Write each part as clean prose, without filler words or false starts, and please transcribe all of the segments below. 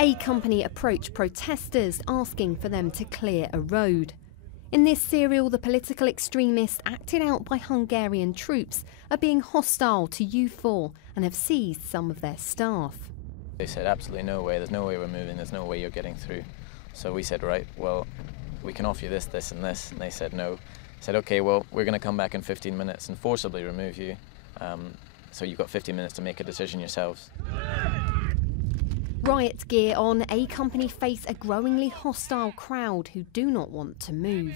A Company approach protesters asking for them to clear a road. In this serial, the political extremists acted out by Hungarian troops are being hostile to U4 and have seized some of their staff. They said absolutely no way, there's no way we're moving, there's no way you're getting through. So we said, right, well, we can offer you this, this and this, and they said no. I said, okay, well, we're going to come back in 15 minutes and forcibly remove you. So you've got 15 minutes to make a decision yourselves. Riot gear on, A Company face a growingly hostile crowd who do not want to move.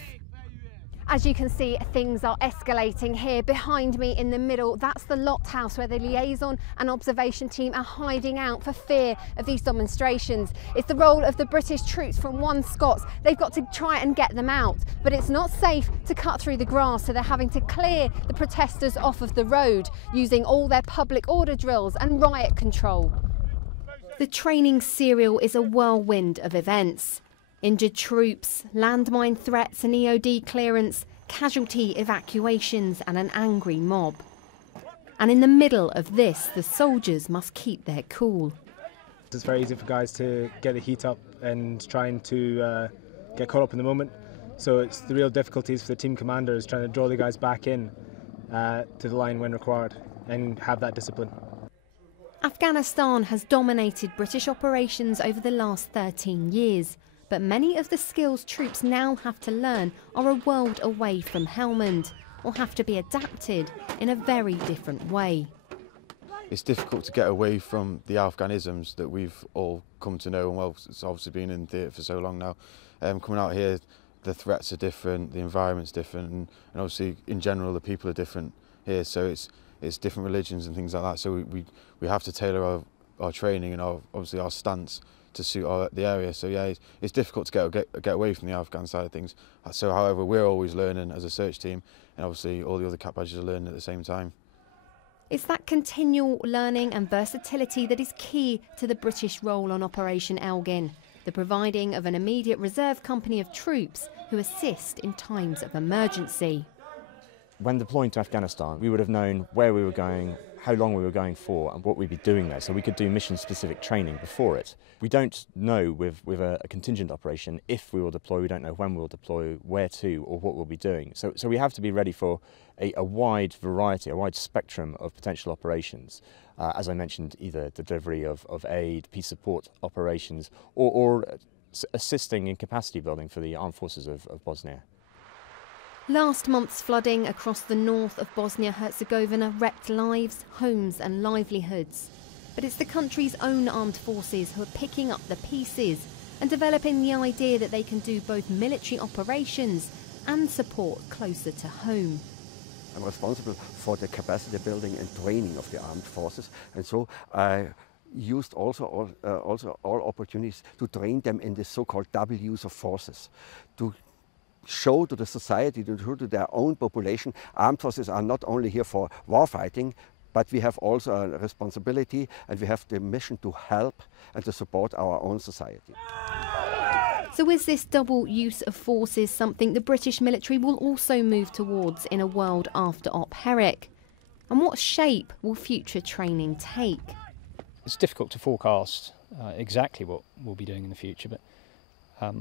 As you can see, things are escalating here. Behind me in the middle, that's the locked house where the liaison and observation team are hiding out for fear of these demonstrations. It's the role of the British troops from 1 Scots. They've got to try and get them out, but it's not safe to cut through the grass, so they're having to clear the protesters off of the road using all their public order drills and riot control. The training serial is a whirlwind of events. Injured troops, landmine threats and EOD clearance, casualty evacuations and an angry mob. And in the middle of this, the soldiers must keep their cool. It's very easy for guys to get the heat up and trying to get caught up in the moment. So it's the real difficulties for the team commanders trying to draw the guys back in to the line when required and have that discipline. Afghanistan has dominated British operations over the last 13 years. But many of the skills troops now have to learn are a world away from Helmand, or have to be adapted in a very different way. It's difficult to get away from the Afghanisms that we've all come to know, and well, it's obviously been in theatre for so long now. Coming out here, the threats are different, the environment's different, and obviously in general the people are different here, so it's different religions and things like that, so we have to tailor our training and obviously our stance to suit the area. So yeah, it's difficult to get away from the Afghan side of things. So however, we're always learning as a search team, and obviously all the other Cat Badgers are learning at the same time. It's that continual learning and versatility that is key to the British role on Operation Elgin, the providing of an immediate reserve company of troops who assist in times of emergency. When deploying to Afghanistan, we would have known where we were going, how long we were going for and what we'd be doing there, so we could do mission-specific training before it. We don't know with a contingent operation if we will deploy, we don't know when we'll deploy, where to or what we'll be doing. So we have to be ready for a wide variety, a wide spectrum of potential operations. As I mentioned, either the delivery of aid, peace support operations or assisting in capacity building for the armed forces of Bosnia. Last month's flooding across the north of Bosnia-Herzegovina wrecked lives, homes and livelihoods. But it's the country's own armed forces who are picking up the pieces and developing the idea that they can do both military operations and support closer to home. I'm responsible for the capacity building and training of the armed forces, and so I used also all opportunities to train them in the so-called double use of forces, to show to the society, to their own population, armed forces are not only here for war fighting, but we have also a responsibility and we have the mission to help and to support our own society. So is this double use of forces something the British military will also move towards in a world after Op Herrick? And what shape will future training take? It's difficult to forecast exactly what we'll be doing in the future, but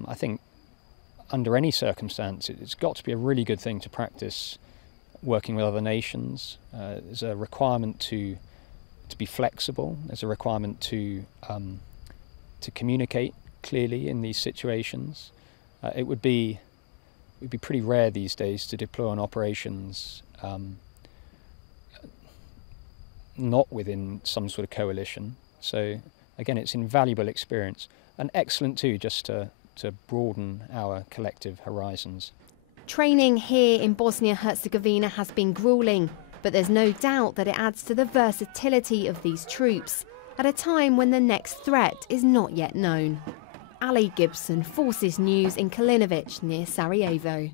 I think under any circumstance, it's got to be a really good thing to practice working with other nations. There's a requirement to be flexible. There's a requirement to communicate clearly in these situations. It would be pretty rare these days to deploy on operations not within some sort of coalition. So again, it's invaluable experience and excellent too, just to broaden our collective horizons. Training here in Bosnia-Herzegovina has been gruelling, but there's no doubt that it adds to the versatility of these troops at a time when the next threat is not yet known. Ali Gibson, Forces News in Kalinovic near Sarajevo.